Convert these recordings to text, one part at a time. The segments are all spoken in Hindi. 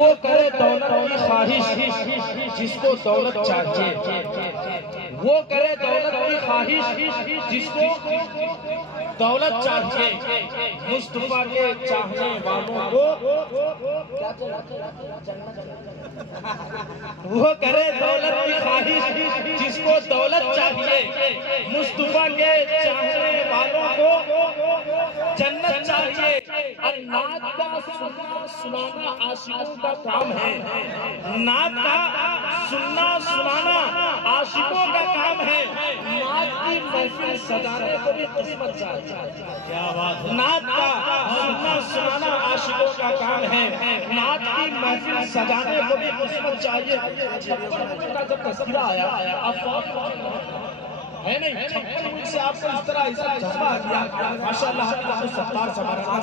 वो करे दौलत की ख्वाहिश जिसको दौलत चाहिए, वो करे दौलत की ख्वाहिश जिसको दौलत चाहिए। मुस्तफा के चाहने वालों को वो करे दौलत की ख्वाहिश जिसको दौलत चाहिए। मुस्तफा के चाहने वालों को जन्नत चाहिए। और नात का सुनना सुनाना आशिकों का काम है। नात का सुनना सुनाना आशिकों का काम है। नात की महफिल सजाने को भी किस्मत चाहिए। क्या बात है। नात का सुनना सुनाना आशिकों का काम है। नात की महफिल सजाने को भी किस्मत चाहिए। 56 का जब तस्वीर आया है नहीं, 56 से आपको इस तरह ऐसा जज्बा आ गया। माशाअल्लाह आपको सत्तार समाना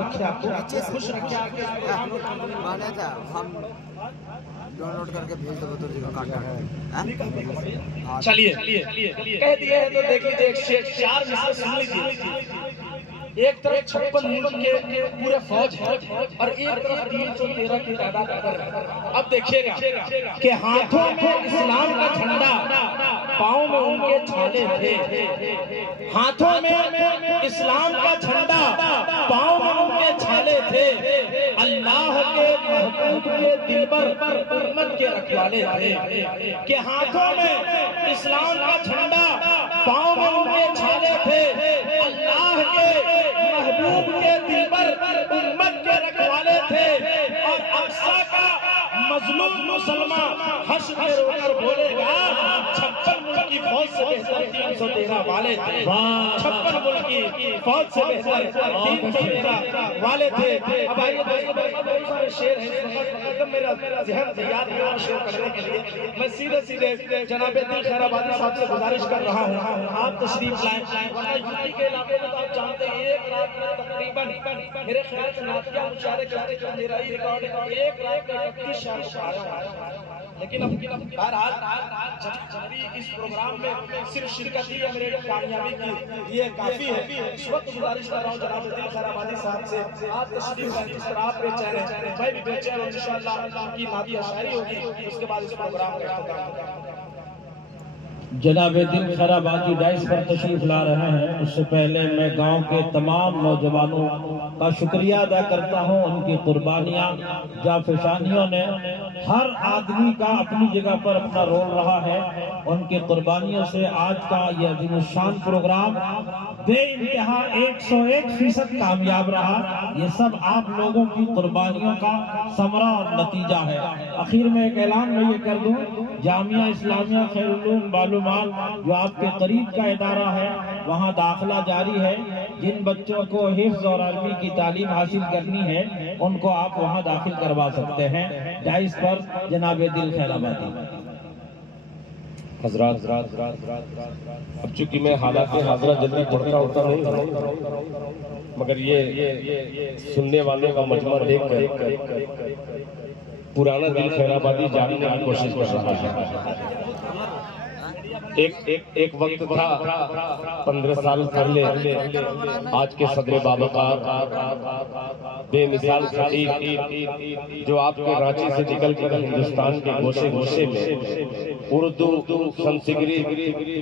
रखे, आपको खुश रखे। माना था हम डाउनलोड करके भेज दो तो जीरो काटा। चलिए कह दिए हैं तो देख लीजिए, एक 4 मिसरे सुन लीजिए। एक तरफ 56 मुल्क के पूरे फौज है और एक तरफ 313 की तादाद है। अब देखिएगा कि हाथों में इस्लाम का झंडा, पाँव में उनके छाले थे। हाथों में इस्लाम का झंडा, पाँव में उनके छाले थे। अल्लाह के महबूब के दिल पर उम्मत के रखवाले थे। कि हाथों में इस्लाम का झंडा, पाँव में उनके छाले थे। अल्लाह के महबूब के दिल पर उम्मत के रखवाले थे। और अक्सा का मजलूम मुसलमान हश्र में रोकर बोलेगा, 56 मुल्क की फौज से बेहतर 313 वाले थे। 56 मुल्क की फौज से बेहतर 313 वाले थे। अब आइए बहुत सारे शेर हैं, एकदम मेरा ज़हन तैयार है शेर करने के लिए। मैं सीधे जनाब दिल खैराबादी साहब से गुजारिश कर रहा हूँ, आप तशरीफ लाएं। वरना यूपी के इलाके में तो आप जानते हैं, एक रात में तकरीबन मेरे ख्याल से नातिया मुशारे करते करते मेरा ही रिकॉर्ड है, एक रात में 31 शायर आया। लेकिन अब बहरहाल जब भी इस प्रोग्राम में सिर्फ शिरकत ही मेरे कामयाबी की ये काफी है। इस वक्त गुजारिश कर रहा हूँ जनाब दिल खैराबादी साहब से, आप तशरीफ लाएं। जिस तरह आप बेचैन हैं, मैं भी बेचैन हूँ। इंशाअल्लाह की नातिया शायरी होगी, उसके बाद इस प्रोग्राम का इख्तिताम। जनाब दिल खैराबादी डाइस पर तशरीफ ला रहे हैं। उससे पहले मैं गांव के तमाम नौजवानों का शुक्रिया अदा करता हूं। उनकी कुर्बानियां, जाफिशानियों ने हर आदमी का अपनी जगह पर अपना रोल रहा है। उनकी कुर्बानियों से आज का यह अज़ीमुश्शान प्रोग्राम बेइंतहा 101% कामयाब रहा। ये सब आप लोगों की कुर्बानियों का समरा और नतीजा है। आखिर में एक ऐलान मैं ये कर दूं, जामिया इस्लामिया खैरुल उलूम मालूमात जो आपके करीब का इदारा है, वहाँ दाखिला जारी है। जिन बच्चों को हिफ्ज़ और अरबी की तालीम हासिल करनी है, उनको आप वहाँ दाखिल करवा सकते हैं। डाइस पर जनाब दिल खैराबादी। हजरात, अब चूंकि मैं हालांकि हाजरा जल्दी पढ़ता होता नहीं, मगर ये सुनने वालों का मजमा देख कर पुराना दिल खैराबादी जानने की कोशिश कर रहा है। एक वक्त था 15 साल पहले, आज के सदर बाबकार बेमिसाल खतीब जो आपके रांची से निकलकर हिंदुस्तान के गोशे गोशे में उर्दू, संस्कृत,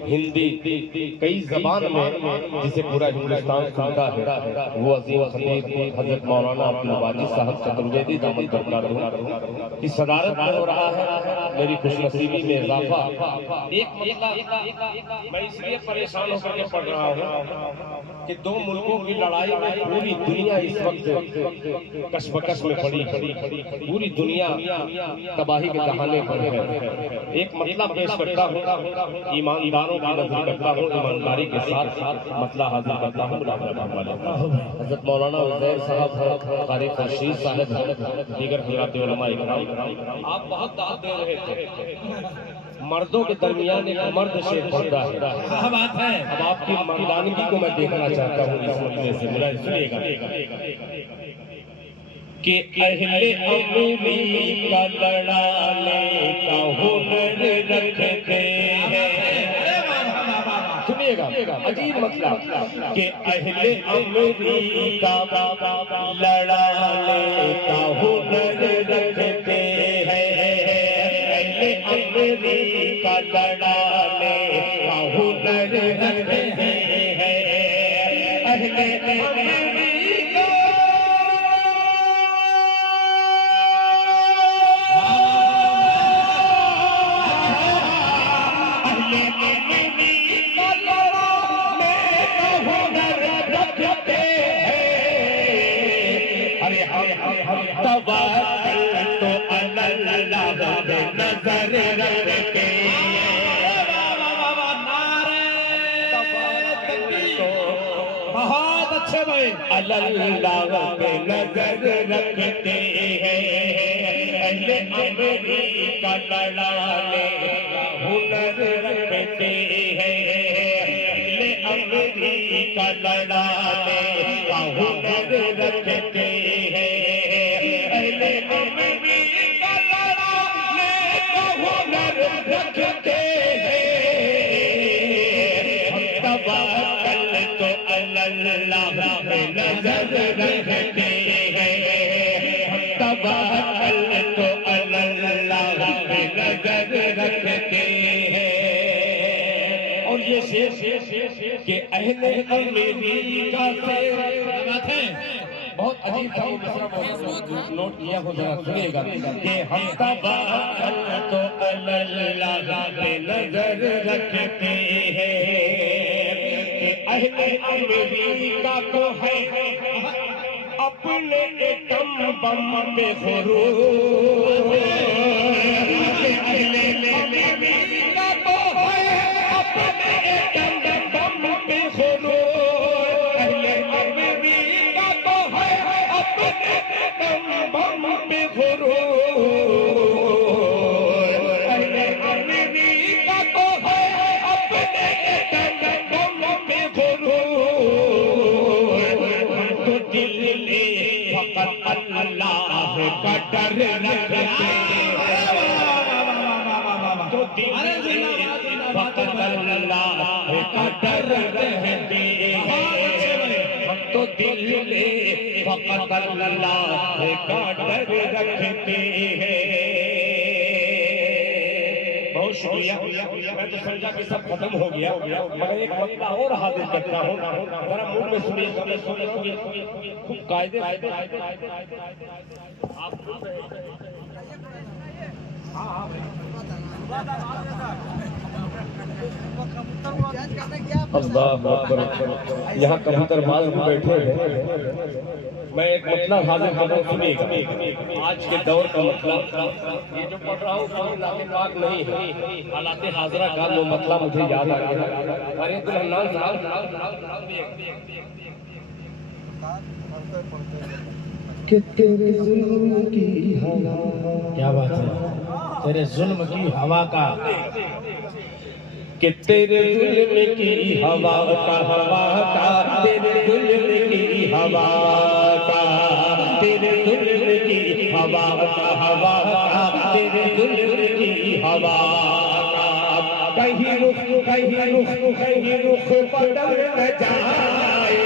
हिंदी, कई जबान में जिसे पूरा हिंदुस्तान सुनता है, वो अजीम खतीब हजरत मौलाना अब्दुल बाजी साहब चतुर्वेदी दामद बरकत की सदारत में हो रहा है। मेरी खुशनसीबी में इजाफा एक मैं इसलिए परेशान होकर के पढ़ रहा हूँ कि 2 मुल्कों की लड़ाई में पूरी दुनिया इस वक्त कशमकश में पड़ी। पूरी दुनिया तबाही के दहाने पर है। एक मतलब पेश करता हूँ, ईमानदारों की नजर करता हूँ, ईमानदारी के साथ मतला हाजिर करता हूँ। हजरत मौलाना उज़ैर साहब, कारी खुर्शीद साहब, दीगर हज़रात उलमा इकराम, आप बहुत दाद दे रहे थे। मर्दों के दरमियान एक मर्द शेर पड़ता है। क्या बात है। अब आपकी मर्दानगी को मैं देखना चाहता हूँ इस मजमे से। मेरा सुनिएगा कि अहले अमीरी का लड़ाने का हुनर रखते हैं। सुनिएगा अजीब मतलब कि अहले अमीरी का लड़ाने का हुनर रखते अमरीका लड़ाने का हुनर रखते हैं अहले अमरीका अहले अमरीका लड़ाने का हुनर रखते हैं अरे हम तवक्कुल तो अल्लाह पे नजर रखते बहुत अच्छे भाई। अल्लाह पे नजर रखते हैं अहले अमरीका लड़ाने का हुनर रखते हैं अहले अमरीका लड़ाने का हुनर रखते हैं अहले अमरीका लड़ाने का हुनर रखते हैं हम तवक्कुल तो अल्लाह पे नजर रखते हैं हम तवक्कुल तो अल्लाह पे नजर रखते हैं और ये शेर के अहले अमरीका से बात है बहुत अजीब था वो मिसरा नोट किया हो जरा सुनिएगा कि हम तवक्कुल तो अल्लाह पे नजर रखते हैं कि अहले अमरीका को है अपने एटम बम पे गुरूर अहले अमरीका को है अपने एटम बम पे गुरूर अहले अमरीका को है अपने एटम बम पे गुरूर अहले अमरीका को है अपने एटम बम पे गुरूर तो दिल फकत अल्लाह का डर रखते तो दिल फकत अल्लाह का डर रहते हम तो दिल में फकत अल्लाह का डर रखते हैं बहुत शुक्रिया मैं तो समझा कि सब खत्म हो गया मगर एक मसला और हाजिर करता हूँ जरा मुंह में सुनिए खूब कायदे अल्लाह अकबर यहाँ कबूतर बाज में बैठे हैं मैं एक मतलब हाजिर कर रहा हूँ सुनिएगा आज के दौर का मतलब ये जो पढ़ रहा हूँ हालात पाक नहीं है हालात हाजरा का वो मतलब मुझे याद आ गया अरे कि तेरे जुल्म की हवा क्या बात है तेरे जुल्म की हवा का कि तेरे जुल्म की हवा का तेरे जुल्म की हवा का तेरे जुल्म की हवा का तेरे जुल्म की हवा का कहीं रुख बदल न जाए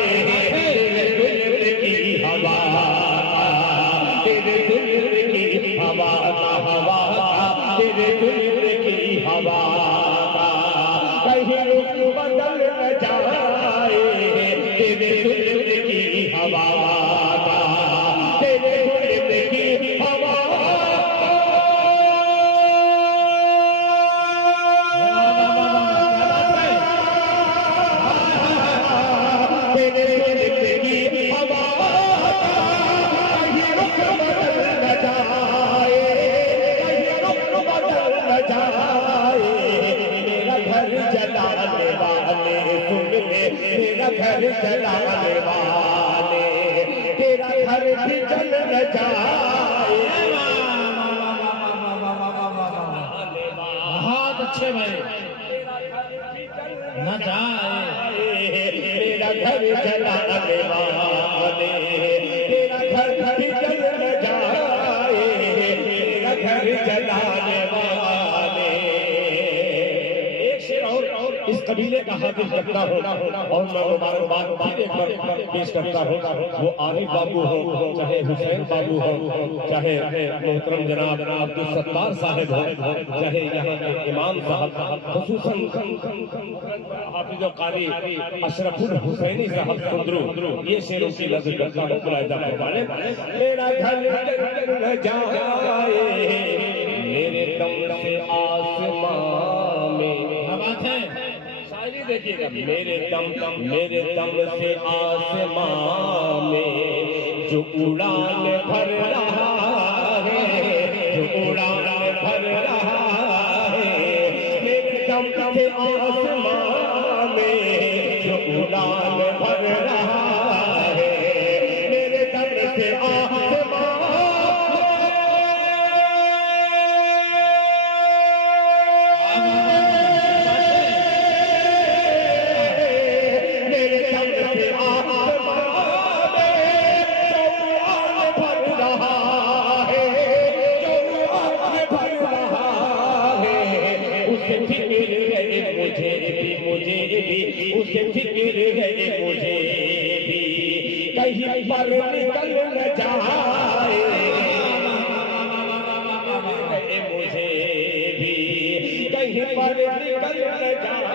तेरे जुल्म की हवा का तेरे जुल्म की हवा का तेरे जुल्म की हवा कहीं रुख बदल न जाए तेरे जुल्म की हवा का तेरे जुल्म की हवा तेरे जुल्म की हवा कहीं रुख बदल न जाए कहीं रुख बदल न जाए घर जलाने वाले सुन ले तेरा घर जलाने वाले तेरा घर भी जल न जाए बहुत अच्छे भाई न जाए तेरा घर जलाने वाले तेरा घर भी जल न जाए तेरा घर जलाने वाले और इस कबीले का हाजिर करता हूँ और मैं मुबारकबाद फिर एक बार पेश करता हूँ। वो आरिफ बाबू हो, चाहे हुसैन बाबू हो, चाहे मोहतरम जनाब अब्दुल सत्तार साहब हो, चाहे यहाँ के इमाम साहब, खुसूसन हाफिज कारी अशरफुल हुसैनी साहब सुंदरू, ये शेरों की नजर करता हूँ। मुलाहिजा फरमाने, मेरा घर न जाए मेरे दम से आसमां में, शायरी देखिएगा, मेरे दम से आसमां में जो उड़ान भर रहा है, जो उड़ान भर रहा है, मेरे दम से आसमां में जो उड़ान भर रहा है, मेरे दम से आसमां उसे फिक्र है मुझे भी, कहीं पर निकल न जाए मुझे भी, कहीं पर निकल न जाए,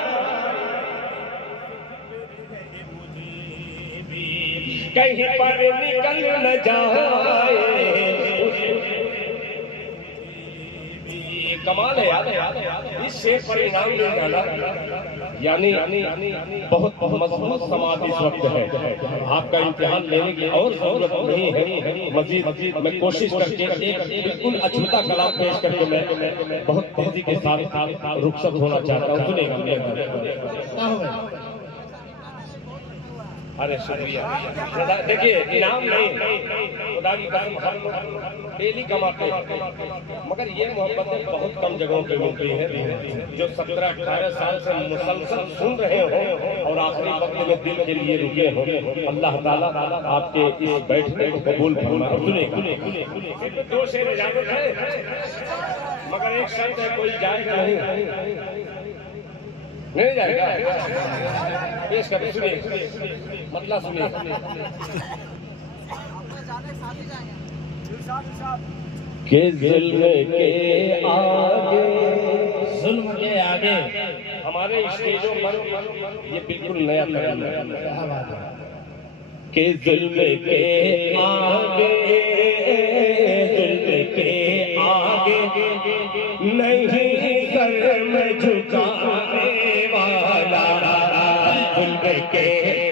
कहीं पर निकल न जाए। कमाल है याद, इस शेर पर इनाम मिल जाना यानी बहुत मजबूत समाज इस वक्त है। आपका इम्तिहान लेने की और जरूरत नहीं है, मजीद मैं कोशिश करके एक बिल्कुल अछूता कलाम पेश करके मैं बहुत तेजी के साथ रुखसत होना चाहता हूँ। सुनेगा, अरे शुक्रिया। देखिए इनाम नहीं, खुदा की कसम हम डेली कमाते हैं, मगर ये मोहब्बतें बहुत कम जगहों पे मिलती हैं। जो 17-18 साल से मुसलसल सुन रहे हो और आखिरी वक्त में दिल के लिए रुके हो, अल्लाह ताला आपके इस बैठने को कबूल फरमाए। सुनेगा, दो शेर इजाजत है, मगर एक शर्त है, कोई जाएगा नहीं जाएगा। पेश करें, सुनिए, मतलब सुनिए। के जुल्म के आगे, जुल्म के आगे हमारे स्टेजों पर ये बिल्कुल नया कदम है कि जुल्म के आगे, जुल्म के आगे नहीं सर में झुकाने वाला, जुल्म के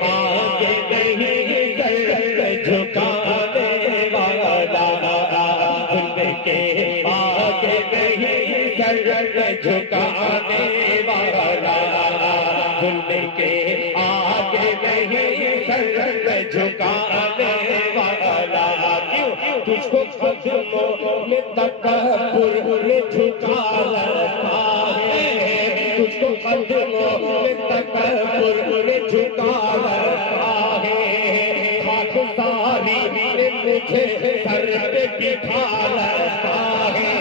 आगे नहीं सर में झुकाने वाला, जुल्म के आगे नहीं सर में झुकाने वाला, जुल्म के आगे नहीं सर में झुकाने वाला। क्यों तुझको कदमों में तकब्बुर में झुका रखा है, तुझको कदमों में तकब्बुर में झुका रखा है, खाक सारी ने मुझे सर पे बिठा रखा है,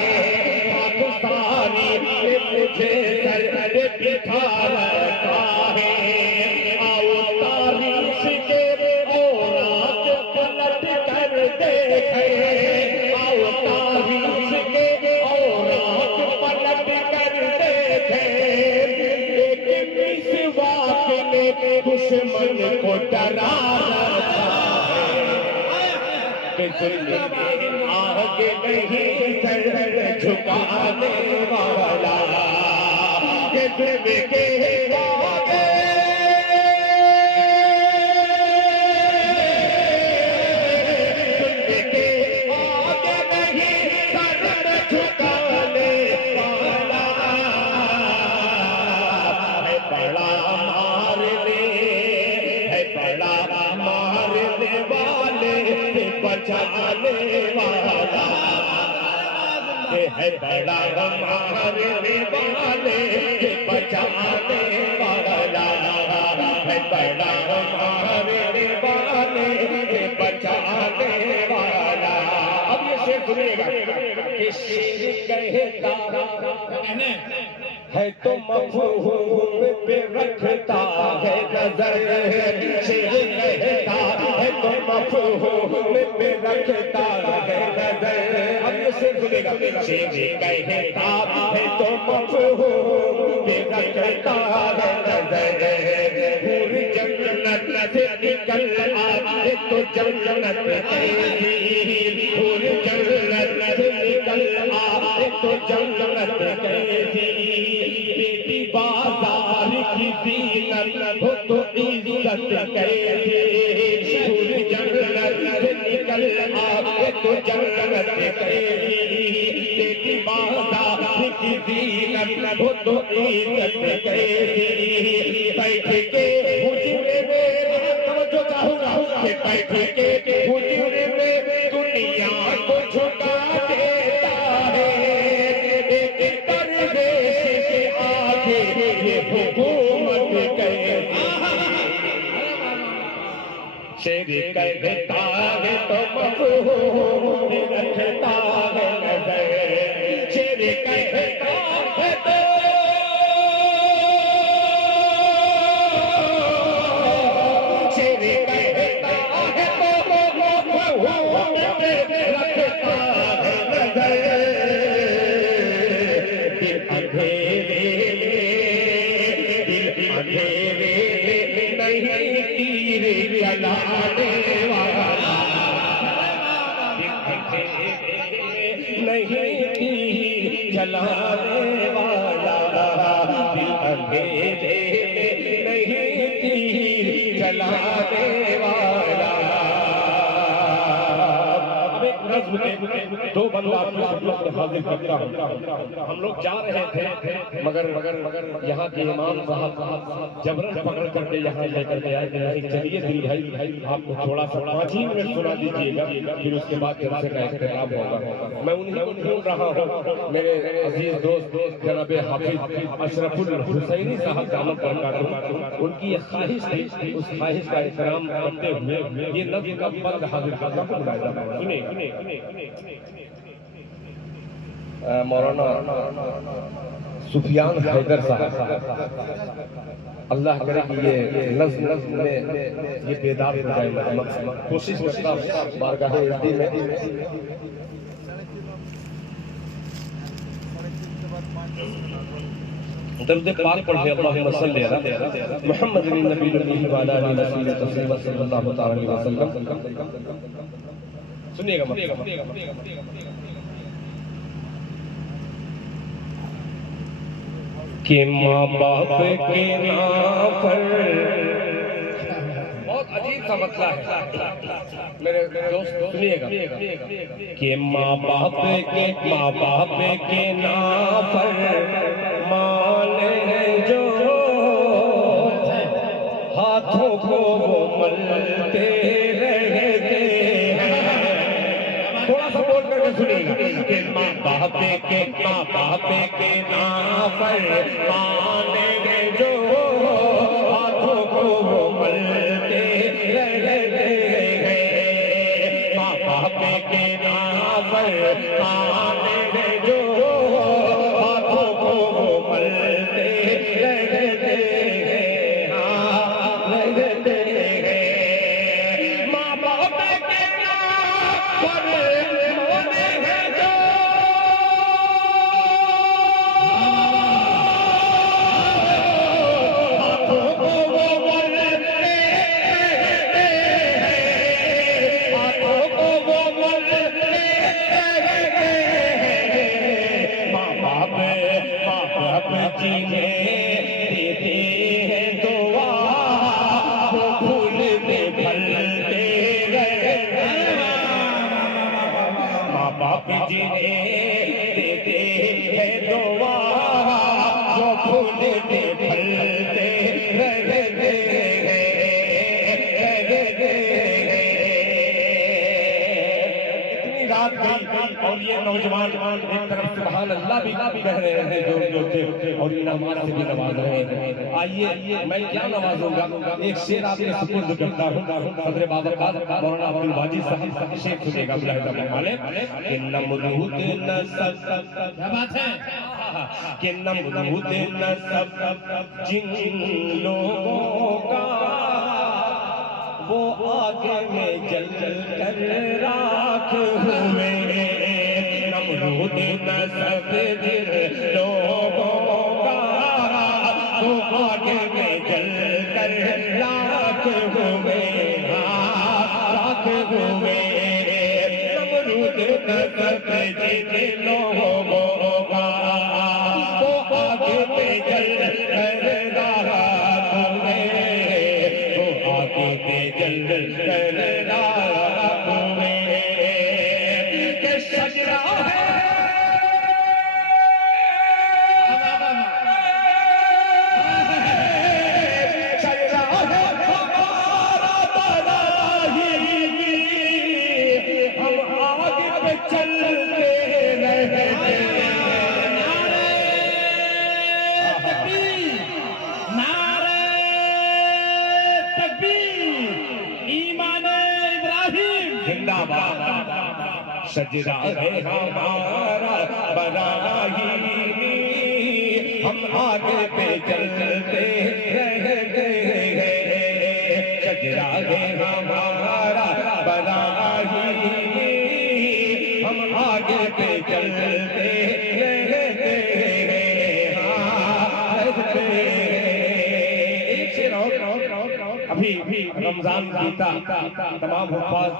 खाक सारी ने मुझे सर पे बिठा रखा है। आओ तारीख के औरात पलट कर देखे, आओ तारीख के औरात पलट कर देखे, एक मिसवाक ने दुश्मन को डरा रखा है, आगे नहीं सर झुकाने वाला, के आगे बचाने वाला है, बड़ा मारने वाले बचाने वाला है, बड़ा मारने वाले बचाने वाला। अब ये शेर सुनिएगा कि शेर कहता है तो मफहूम पे रखता है नजर, शेर कहता है तो मफहूम पे रखता है नजर। अब ये शेर सुनेगा, शेर कहता है तो मफहूम पे रखता है नजर। पूरी जन्नत से निकल आए तो जन्नत कैसी, पूरी जन्नत से निकल आए तो जन्नत कैसी। बेटी बाजार की जीनत हो तो इज्जत कैसी, पूरी जन्नत से निकल आए तो जन्नत कैसी। बेटी बाजार की जीनत हो तो इज्जत कैसी। बैठ के हुजूरे में तवज्जो चाहूंगा कि बैठ के हुजूरे में दुनिया को झुका देता है। एक परदेश के आगे ये हुकूमत कैसी। शेर कहता है तो मफहूम रखता है नजर, शेर कहता है तो जलाने वाला, दिल अंधेरे नहीं तीर जलाने वाला। अब एक नज़्म में दो बंदा हाजिर करता हूँ। हम लोग जा रहे थे मगर यहाँ के इमाम साहब जबरन पकड़ करके यहाँ लेकर के आए। नहीं चलिए दिल भाई आपको थोड़ा सा 5 ही मिनट सुना दीजिएगा, फिर उसके बाद जलसे का इख्तिताम होगा। मैं उन्हीं को ढूंढ रहा हूँ, मेरे अजीज दोस्त जनाब हाफिज अशरफुल हुसैनी साहब का नाम करता, उनकी ये ख्वाहिश थी, उस ख्वाहिश का एहतराम करते हुए ये नज़्म का बंद हाजिर करना को बुलाया जाता है। सुनिए मौलाना सुफियान हैदर साहब, अल्लाह करे कि ये नज़्म में ये बेदार हो जाए। कोशिश करता हूँ बारगाह इल्दी में दर्द पाक पढ़े। अल्लाहुम्मा सल्ली अला मुहम्मदिन नबील व अला आलिहि वसल्लम सल्लल्लाहु अलैहि वसल्लम। सुनिएगा कि माँ बाप के नाम पर, बहुत अजीब सा मसला है मेरे दोस्त, सुनिएगा कि माँ बाप के नाम पर माने जो हाथों को वो मलते रहते हैं। थोड़ा सा बोल करके सुनिएगा कि माँ बाप के नाम पर माने जो हाथों को वो मलते रहते हैं। माँ बाप के नाम पर माने जो हाथों को वो मलते रहते हैं। हाँ रहते हैं। माँ बाप के नाम पर जीने देते हैं दुआ, वो फूलते फलते गए। माँ बाप जीने देते हैं दुआ, वो फूलते फलते रहते हैं। इतनी रात गई और ये नौजवान एक तरफ सुभान अल्लाह भी कह रहे हैं जो थे और इनामात से भी नवाज रहे हैं। आइए मैं क्या नवाजूंगा, एक शेर आपके सुपुर्द करता हूँ सदर बाबरकात मौलाना अब्दुल वाजिद साहब शेर सुनेगा मुलाहिजा वाले कि नमरूद नसब, क्या बात है, कि नमरूद नसब जिन लोगों का वो आगे में जल कर राख हुए, नमरूद नसब जिन लोगों का वो आगे में जल कर राख हुए, राख हुए, नमरूद नसब जिन लोगों का वो आगे में जल कर राख हुए, वो आगे में जल कर राख हुए, के शजरा है सजदा है हमारा बनाही, हम आगे पे चलते रहते हैं, सजदा है हमारा बनाही, हम आगे पे चलते रहते हैं। अभी रमजान बीता, तमाम हुफ्फाज़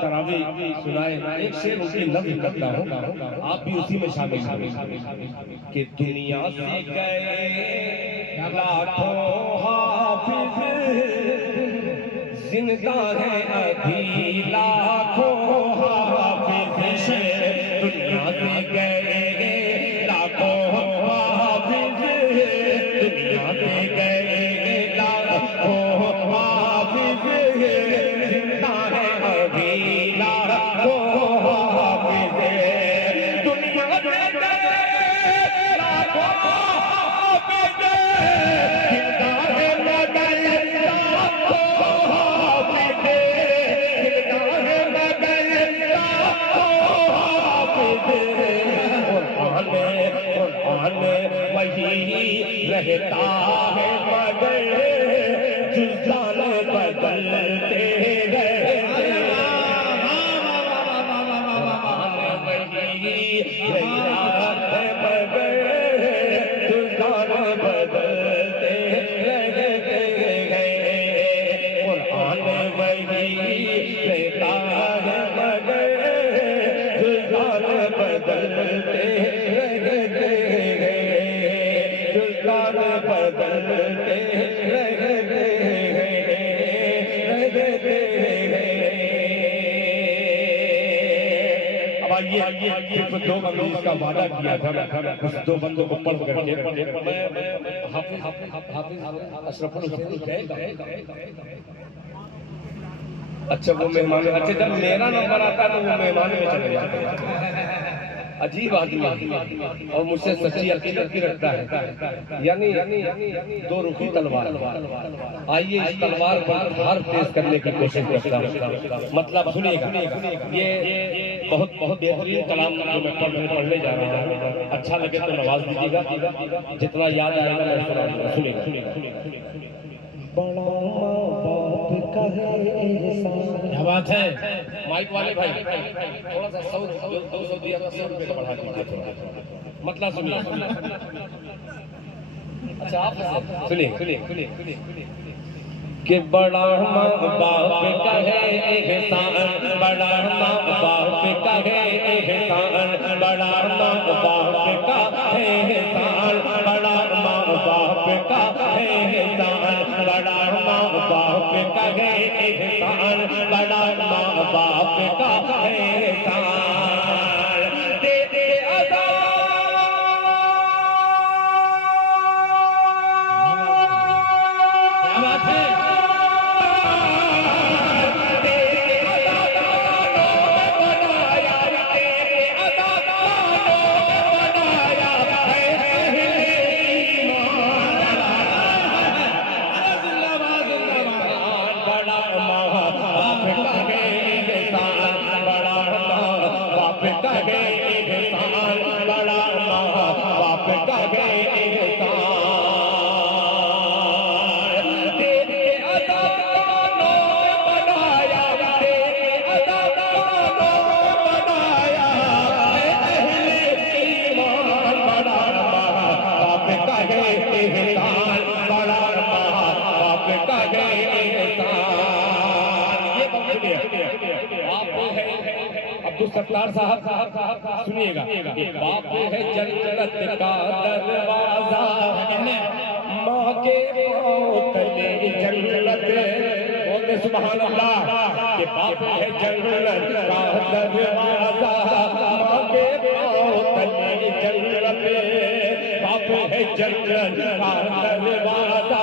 तरावी सुनाए, एक शेर उनकी नज़्म करता हूँ, आप भी उसी में शामिल हैं कि दुनिया से गए लाखों हाफिज़, जिंदा है अभी लाखों हाफिज़, दुनिया से गए लाखों हाफिज़, दुनिया से गए लाखों वही रहता है मगर जुज़ान बदलते रहते, वही रहता है मगर जुज़ान बदलते रहते हैं, कुरान वही रहता है मगर जुज़ान बदलते रहते हैं, जुज़ान बदलते रहते हैं। अब आइए सिर्फ दो बंदों का वादा किया था, उस दो बंदों को पढ़ करके अशरफुल अच्छा वो मेहमान, अच्छा जब मेरा नंबर आता है तो वो मेहमान में चले जाते हैं, अजीब आदमी और मुझसे सच्ची अकीदत भी रखता है, यानी दो रुखी तलवार। आइए इस तलवार पर धार तेज करने की कोशिश करता हूँ, मतलब सुनिएगा, ये बहुत बहुत बेहतरीन कलाम जो मैं पढ़ने जा रहा हूँ, अच्छा लगे तो नवाज दीजिएगा, जितना याद आएगा मैं सुना दूंगा, सुनिएगा। बड़ा बाप का है एहसान, क्या बात है, माइक वाले भाई थोड़ा सा 100-200 दिया था, 100 रुपये का बढ़ा दीजिए, मतलब सुनिए, अच्छा आप सुनिए कि बड़ा माँ बाप का है एहसान, बड़ा माँ बाप का है एहसान, बड़ा माँ बाप का है एहसान, बड़ा माँ बाप का है एहसान, बड़ा माँ बाप का है एहसान, बड़ा माँ बाप का है एहसान, दे अदा क्या बात है, तेरे अदा सत्तार साहब सुनिएगा। बाप है जन्नत का दरवाजा, माँ के पाँव तले जन्नत, बोलते सुभान अल्लाह। के बाप है जन्नत का दरवाजा, माँ के पाँव तले जन्नत, बाप है जन्नत का दरवाजा,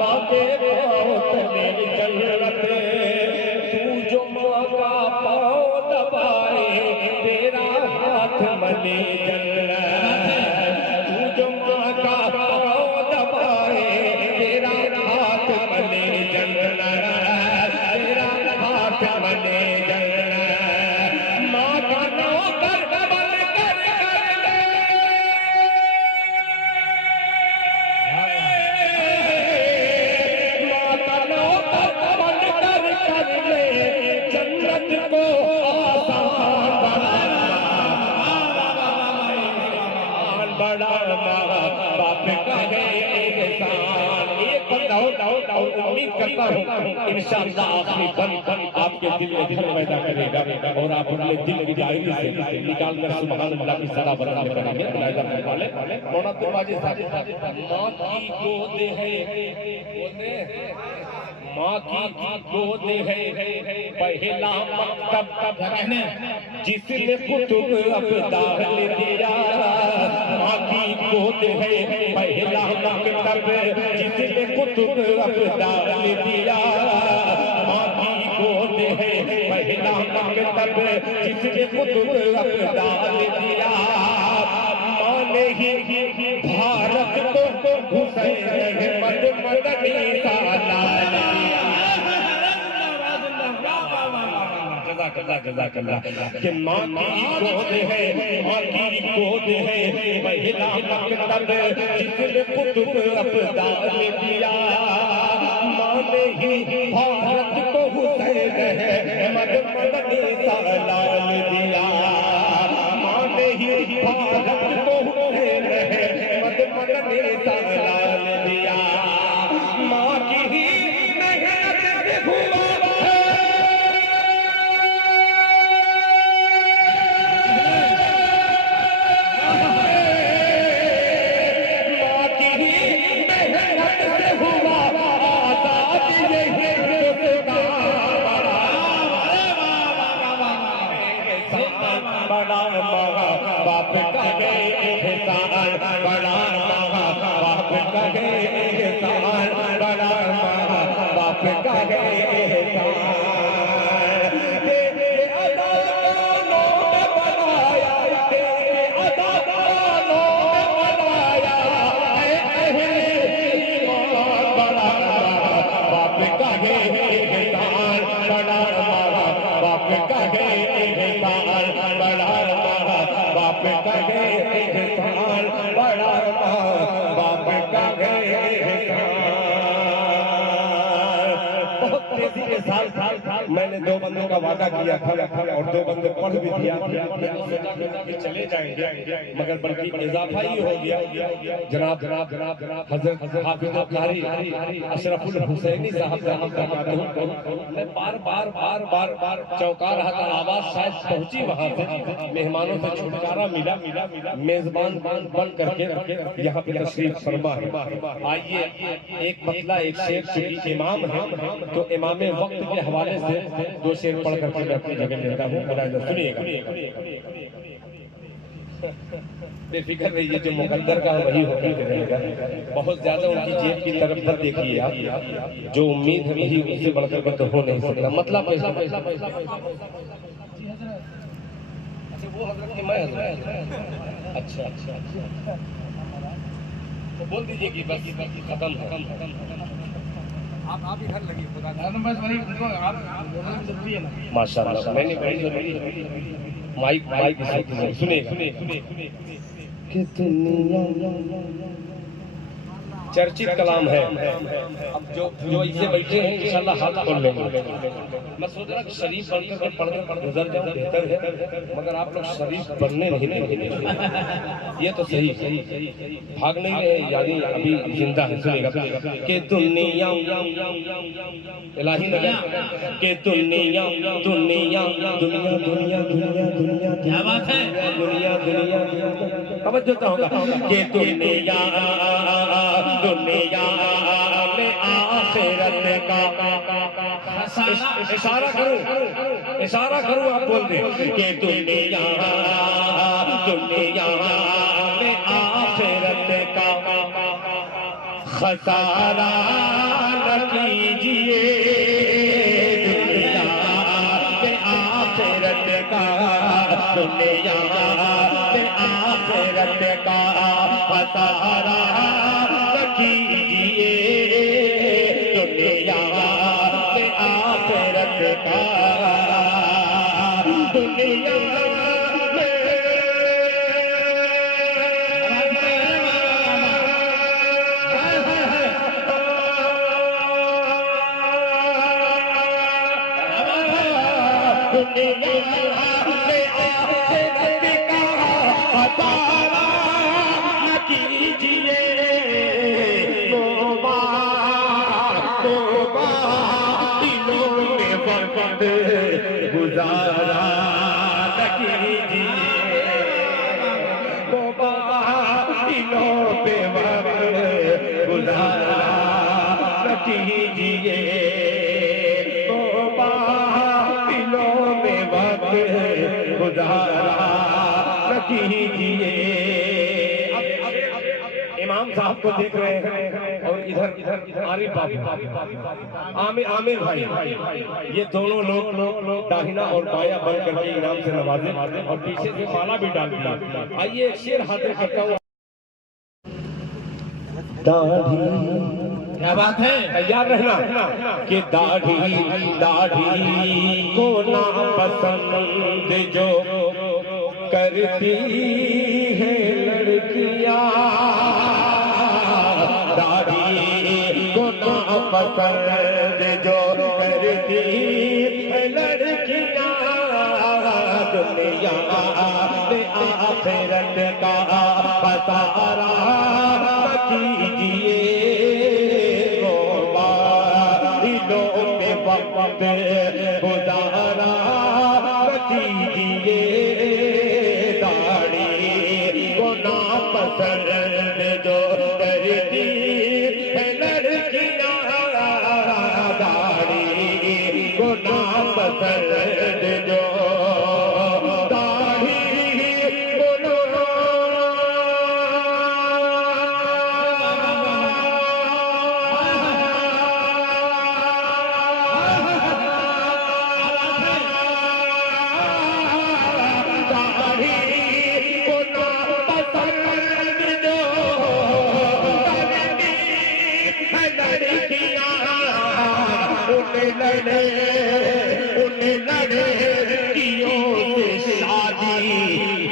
माँ के पाँव तले जन्नत। तू जो माँ का पाँव दबाए तेरा हाथ मने जन्नत, तू जो माँ का पाँव दबाए तेरा हाथ मने जन्नत, तेरा हाथ मने जन्नत। माँ का नौकर बन कर माँ का नौकर बन कर ले जन्नत को आसान बड़ा बाप का है एहसान। एक बंदा उम्मीद करता हूँ इंशाअल्लाह आखिरी पल आपके दिल में घर पैदा करेगा और आप अपने दिल की डायरी से निकाल कर सुभान अल्लाह की सदा बराबर करेंगे। मुलाहिजा वाले मौना तो बाजी साहब, माँ की गोद है, माँ की गोद है पहला मकतब, जिसने कुतुब अब्दाल दिया। माँ की गोद है पहला मकतब, जिसने कुतुब अब्दाल दिया। माँ की गोद है पहला मकतब, जिसने कुतुब अब्दाल दिया। माँ ने ही भारत को हुसैन मदनी का लाल दिया। कि माँ की गोद है, माँ की गोद है पहला मकतब, जिसने कुतुब अब्दाल दिया। माँ ने ही भारत को हुसैन मदनी का लाल दिया। माँ ने ही भारत को हुसैन मदनी का लाल दिया। माँ की ही मेहनत से हुआ बड़ा बाप कहे एहसान, बड़ा बाप कहे एहसान, बड़ा बाप कहे एहसान। तेरे अदा कानों में बनाया, तेरे अदा कानों में बनाया है अहले ईमान। बड़ा बाप कहे एहसान, बड़ा बाप कहे एहसान, बड़ा बाप कहे एहसान, बड़ा बाप कहे एहसान। बहुत तेजी के साथ मैंने 2 बंदों का वादा किया था और 2 बंदे पढ़ भी दिया। चले जाएंगे मगर बल्कि इजाफा ही हो गया। जनाब हजरत हाफिज कारी अशरफुल हुसैनी साहब मैं बार चौंका रहा था। आवाज शायद पहुंची वहां से, मेहमानों से छुटकारा मिला, मेजबान बन करके यहाँ पे तशरीफ फरमा है। आइए एक मतला एक शेर, चूंकि इमाम है तो इमाम वक्त के हवाले से 2 शेर पढ़ करके मैं अपनी जगह लेता हूँ। मुलाहिजा सुनिएगा। बेफिक्र रहिए, जो मुकद्दर का वही होकर रहेगा। बहुत ज्यादा उनकी जेब की तरफ पर देखिए आप, जो उम्मीद है वही उससे बढ़कर के तो हो नहीं सकता। मतलब पैसा वो हजरत की मैं हजरत। अच्छा तो बोल दीजिए कि बस खत्म। आप इधर लगी खुदा बस वही जरूरी है ना। माशाअल्लाह नहीं बड़ी जरूरी है। माइक सुनिए कि दुनिया चर्चित कलाम है। अब जो इसे बैठे हैं इंशाल्लाह हाथ खोल लेंगे। मैं सोच रहा शरीफ बनकर पढ़कर गुजर जाऊं बेहतर है, मगर आप लोग शरीफ बनने नहीं देंगे। ये तो सही भाग नहीं रहे, यानी अभी जिंदा है। सुनेगा कि दुनिया इलाही नगर के दुनिया दुनिया दुनिया दुनिया दुनिया दुनिया, क्या बात है, दुनिया दुनिया तवज्जो होगा कि दुनिया दुनिया में आखिरत का इशारा करूं आप बोल दे कि दुनिया दुनिया में आखिरत का खसारा न कीजिए, दुनिया में आखिरत का, दुनिया में आखिरत का खसारा कीजिए, दुनिया में आखिरत का, दुनिया गुजारा न कीजिए, मोबाइलों पे वक्त गुजारा न कीजिए, मोबाइलों में वक्त गुजारा न कीजिए। इमाम साहब को देख रहे हैं और इधर आरिफ बाबू आमिर भाई, ये दोनों लोग दाहिना और बाया बन करके इनाम से नवाजे और पीछे से माला भी डाल दिया। आइए एक शेर हाजिर करता हूँ। दाढ़ी, क्या बात है, तैयार रहना कि दाढ़ी दाढ़ी को ना पसंद जो करती है लड़कियां, दाढ़ी को ना पसंद जो करती है लड़कियां, दुनिया में आखिरत का खसारा कीजिए, मोबाइलों पे वक्त गुजारा कीजिए, दाढ़ी को ना पसंद जो करती है लड़कियां, दाढ़ी को ना पसंद जो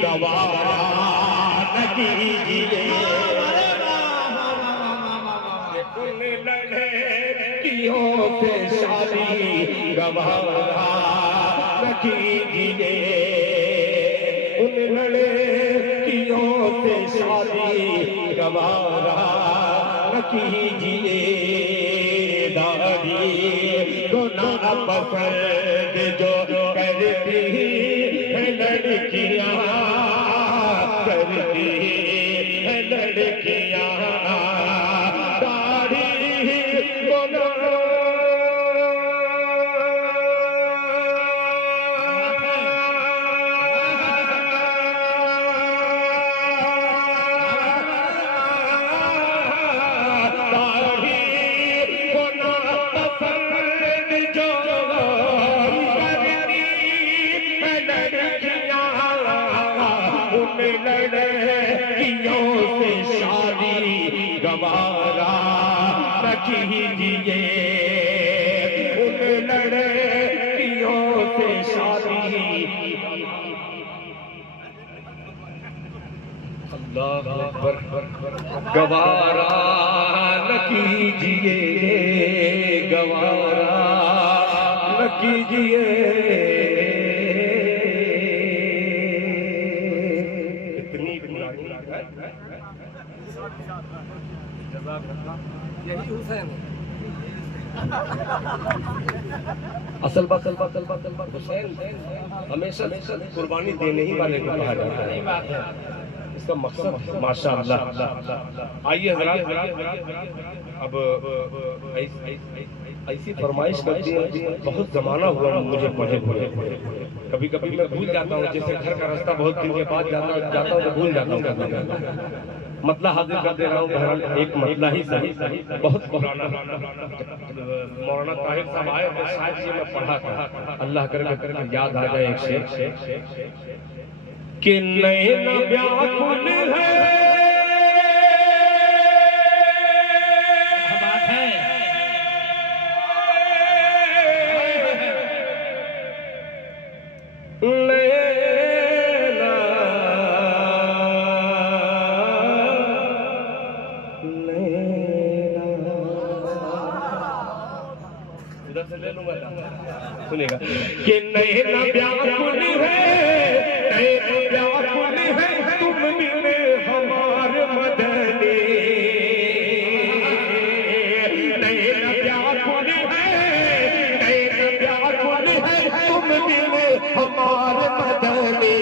गवारा न कीजिए, लड़कियों से शादी गवारा न कीजिए, उन लड़कियों से शादी गवारा न कीजिए, दाढ़ी को ना पसंद जो करती है लड़कियां, करती है लड़कियां, दाढ़ी को ना लड़कियों से शादी गवारा न कीजिए, उन लड़कियों से शादी अल्लाह अकबर। गवारा न कीजिए, गवारा न कीजिए, इतनी पुरानी यही हुसैन असल बात हुसैन हमेशा कुर्बानी देने ही वाले को कहा जाता है। इसका मकसद माशाअल्लाह। आइए हज़रात, अब ऐसी फरमाइश करती है, बहुत जमाना हुआ मुझे पढ़े हुए, कभी कभी मैं भूल जाता हूँ, जैसे घर का रास्ता बहुत दिन के बाद जाता हूँ तो भूल जाता हूँ। मतला हाजिर कर दे रहा हूँ। बहरहाल एक मतला ही सही बहुत पुराना, मौलाना ताहिर साहब आए तो शायद ये मैं पढ़ा था, अल्लाह करके याद आ जाए एक शेर कि नैन व्याकुल है, बात है उधर से ले लूंगा, सुनेगा कि नैन व्याकुल है, नैन व्याकुल है, तुम मिले हमारे मदनी, नैन व्याकुल है, नैन व्याकुल है, तुम मिले हमारे मदनी,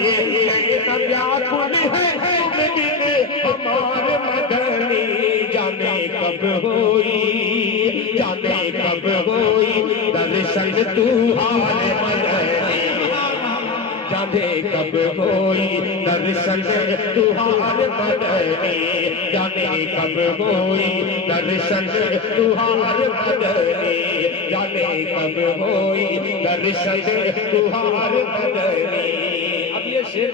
नैन व्याकुल है, तुम मिले हमारे मदनी, जाने कब होई, जाने कब होई दर्शन तुम्हारे मदनी, जाने कब होई दर्शन तुम्हारे मदनी, जाने कब होई दर्शन तुम्हारे मदनी, जाने कब होई दर्शन तुम्हारे मदनी। अब ये शेर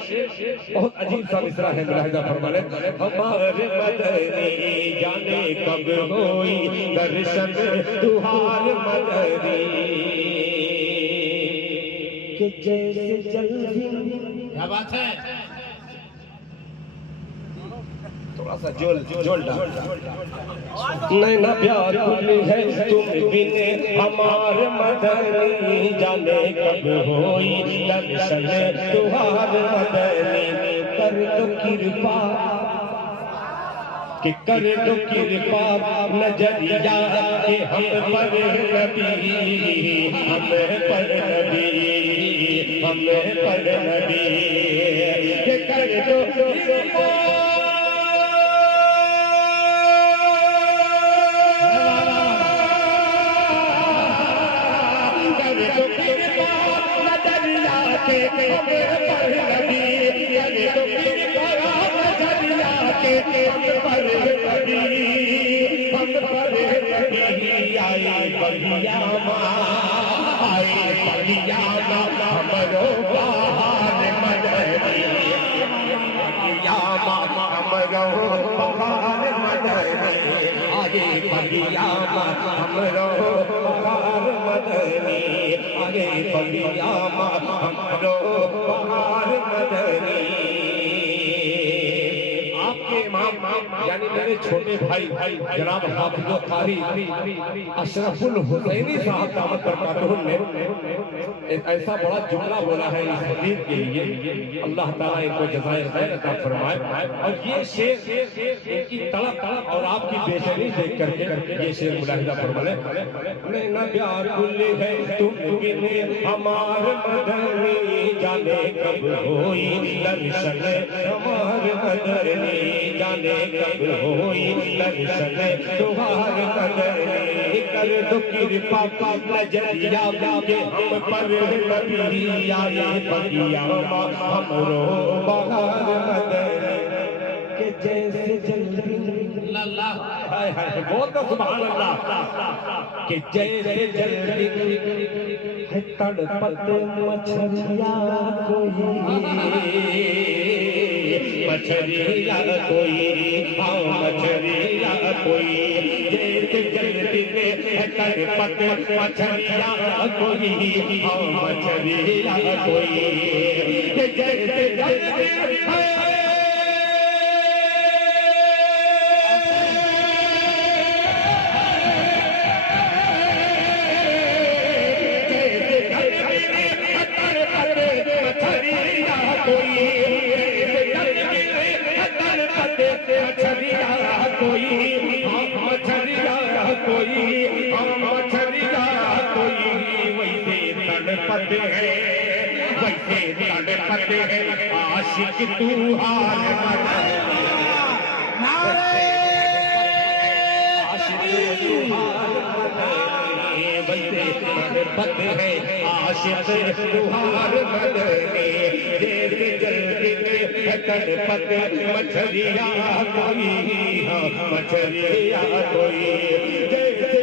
बहुत अजीब सा मिसरा है, मुलाहिजा फरमाने, हमारे मदनी जाने कब होई दर्शन तुम्हारे मदनी, कि जैसे जल्दी। क्या बात है, थोड़ा सा जोल डाल। नैना व्याकुल है तुम बिने हमारे मदनी, जाने कब होई दर्शन तुम्हारे मदनी, कर दो कृपा कि कर दो कृपा नजरिया के हम पर नबी, हम पर नबी, हम पर नबी, कि कर दो कृपा आपके इमाम यानी मेरे छोटे भाई जनाब हाफिज़ कारी अशरफुल हुसैनी साहब दामत बरकातुहु ने एक ऐसा बड़ा जुमला बोला है इस हदीस के लिए, अल्लाह ताला इनको जज़ाए खैर अता फरमाए। और ये शेर इनकी तड़प और आपकी बेचैनी देख करके ये शेर मुलाहिजा फरमाए, नैना व्याकुल है तुम बिने हमारे मदनी, जाने कब होई दर्शन हमारे मदनी, जाने कब होई दर्शन तुम्हारे मदनी, कर दो कृपा नजरिया के हम पर नबी, आए बगिया हमरो बहार मदनी, के जैसे जल्दी हाय हाय बोल दो सुभान अल्लाह, कि जैसे जल्दी है तड़पत मछलिया कोई, मछलिया कोई, हाँ मछलिया कोई, जैसे जल्दी है तड़पत मछलिया कोई, हाँ मछलिया कोई, जैसे जल्दी तड़पते हैं वैसे तड़पते हैं आशिक तू हाल तड़पते हैं आशिक तुहार मदने देव जल तड़पते मछलियाँ कोई मछलियाँ कोई जैसे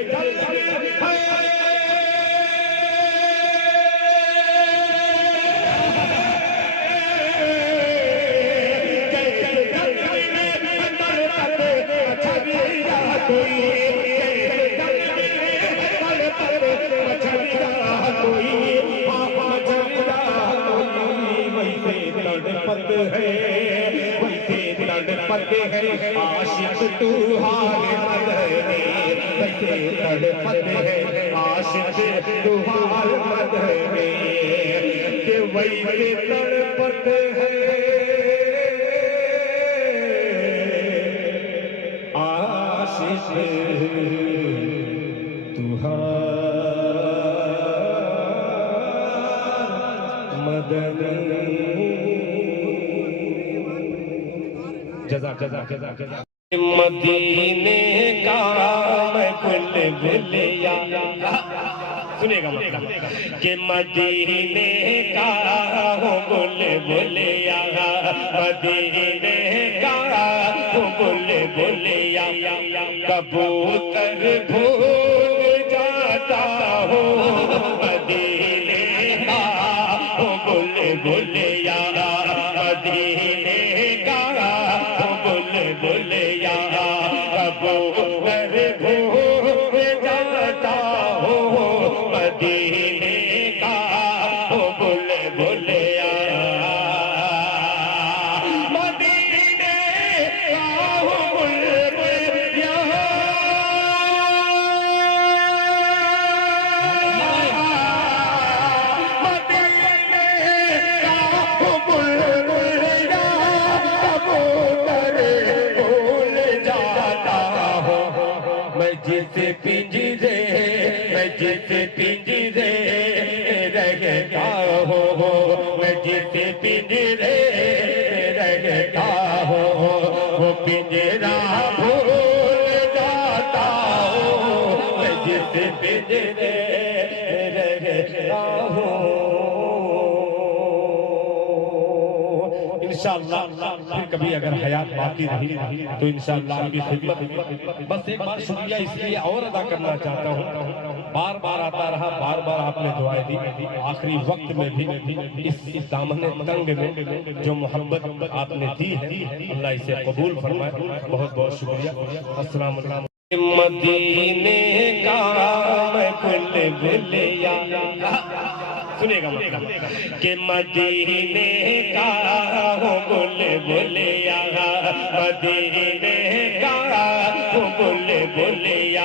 तड़पते हैं आशिक तू हाल मदने वैसे तड़पते हैं आशिक तू हाल मदने के वैसे तड़पते हैं आशिक तू हाल मदने। मदीने का मैं बुलबुलिया सुनेगा कि मदीने का हो बुलबुलिया मदीने का हो बुलबुलिया कबूतर भूल जाता हो मदीने का हो बुलबुलिया मदीने का बुलबुलिया कबूतर भूल जाता हो मदीने का हो बुलबुलिया मदीने का हो बुलबुलिया मदीने का हो बुलबुलिया जिस पिंजरे रहता हो मैं जिस पिंजरे रहता हो वो पिंजरा भूल जाता हो मैं जिस पिंजरे रहता हो। इंशाअल्लाह फिर कभी अगर हयात बाकी रही तो इंशाअल्लाह आपकी खिदमत बस एक बार शुक्रिया इसलिए और अदा करना चाहता हूँ। बार बार आता रहा बार बार आपने दुआएं दी आखिरी वक्त में भी इस दामन तंग में जो मोहब्बत आपने दी है अल्लाह इसे कबूल फरमाए। बहुत बहुत शुक्रिया। अस्सलाम वालेकुम। मदीने का मैं बुलबुलिया सुनेगा कि मदीने का हो बुलबुलिया मदीने का हो बुलबुलिया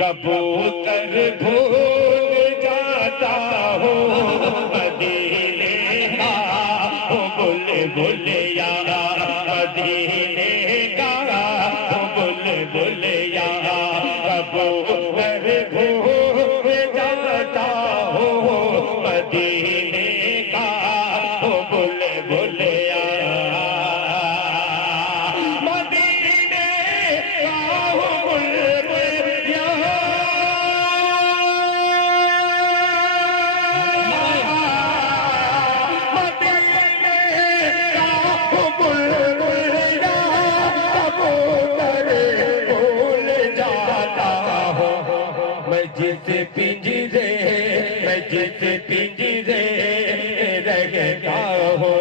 कबूतर भूल जाता हो मदीने का हो बुलबुलिया मदीने का हो बुलबुलिया कबूतर भूल जाता हो मदीने का हो बुलबुलिया मदीने का हो बुलबुलिया मदीने का हो बुलबुलिया कबूतर भूल जाता हो मैं जिस पिंजरे रहता हो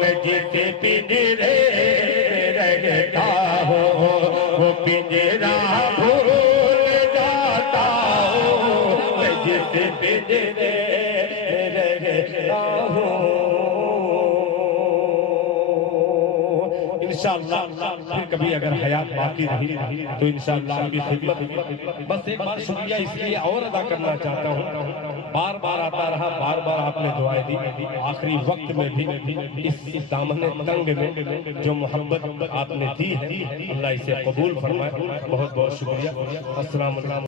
मैं जिस पिंजरे रहता हो वो पिंजरा भूल जाता हो मैं जिस पिंजरे रहता हो। इंशाअल्लाह फिर कभी अगर हयात बाकी रही तो इंशाअल्लाह आपकी खिदमत बस एक बार शुक्रिया इसलिए और अदा करना चाहता हूँ। बार बार आता रहा बार बार आपने दुआएं दी आखिरी वक्त में भी इस दामन तंग में जो मोहब्बत आपने दी है अल्लाह इसे कबूल फरमाए। बहुत बहुत शुक्रिया। अस्सलाम वालेकुम।